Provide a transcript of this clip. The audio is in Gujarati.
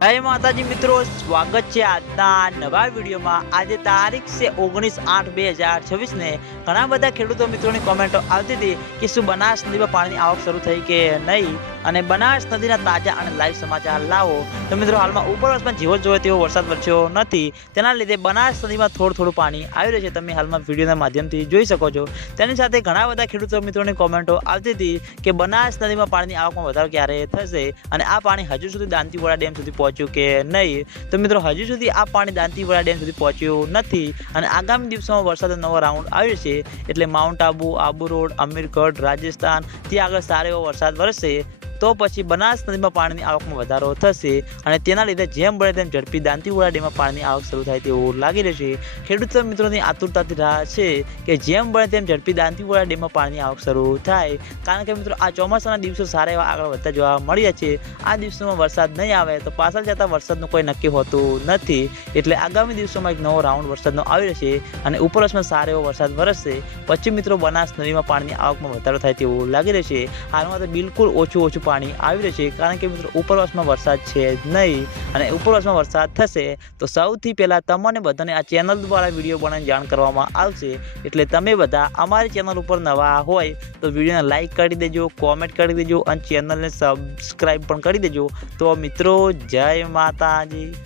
जय माताजी मित्रों, स्वागत है આજના નવા વિડીયોમાં। આજે તારીખ છે 19/8/2026 ને ઘણા બધા ખેડૂતો મિત્રોની કોમેન્ટો આવતી હતી કે શું બનાસ નદીમાં પાણીની આવક શરૂ થઈ કે નહીં અને બનાસ નદીના તાજા અને લાઈવ સમાચાર લાવો। તો મિત્રો, હાલમાં ઉપરવાસમાં જેવો જોઈએ તેવો વરસાદ વરસ્યો નથી, તેના લીધે બનાસ નદીમાં થોડું પાણી આવી રહ્યું છે। તમે હાલમાં વિડીયોના માધ્યમથી જોઈ શકો છો। તેની સાથે ઘણા બધા ખેડૂતો મિત્રોની કોમેન્ટો આવતી હતી કે બનાસ નદીમાં પાણીની આવકમાં વધારો ક્યારે થશે અને આ પાણી હજુ સુધી દાંતીવાડા ડેમ સુધી પહોંચ્યું કે નહીં। તો મિત્રો, હજુ સુધી આ પાણી દાંતીવાડા ડેમ સુધી પહોંચ્યું નથી અને આગામી દિવસોમાં વરસાદનો નવો રાઉન્ડ આવ્યો છે, એટલે માઉન્ટ આબુ, આબુ રોડ, અમીરગઢ, રાજસ્થાન ત્યાં આગળ સારો એવો વરસાદ વરસશે તો પછી બનાસ નદીમાં પાણીની આવકમાં વધારો થશે અને તેના લીધે જેમ બને તેમ ઝડપી દાંતીવાડા ડેમમાં પાણીની આવક શરૂ થાય તેવું લાગી રહ્યું છે। ખેડૂતો મિત્રોની આતુરતાથી રાહ છે કે જેમ બને તેમ ઝડપી દાંતીવાડા ડેમમાં પાણીની આવક શરૂ થાય, કારણ કે મિત્રો આ ચોમાસાના દિવસો સારા એવા આગળ વધતા જોવા મળ્યા છે। આ દિવસોમાં વરસાદ નહીં આવે તો પાછળ જતા વરસાદનું કોઈ નક્કી હોતું નથી, એટલે આગામી દિવસોમાં એક નવો રાઉન્ડ વરસાદનો આવી રહ્યો છે અને ઉપરવાસમાં સારો એવો વરસાદ વરસશે પછી મિત્રો બનાસ નદીમાં પાણીની આવકમાં વધારો થાય તેવું લાગી રહ્યું છે। હાલમાં તો બિલકુલ ઓછું પાણી આવી રહ્યું છે, કારણ કે મિત્રો ઉપરવાસમાં વરસાદ છે જ નહીં અને ઉપરવાસમાં વરસાદ થશે તો સૌથી પહેલા તમને બધાને આ ચેનલ દ્વારા વિડીયો બનાવીને જાણ કરવામાં આવશે। એટલે તમે બધા અમારી ચેનલ ઉપર નવા હોય તો વિડીયોને લાઈક કરી દેજો, કોમેન્ટ કરી દેજો અને ચેનલને સબસ્ક્રાઈબ પણ કરી દેજો। તો મિત્રો, જય માતાજી।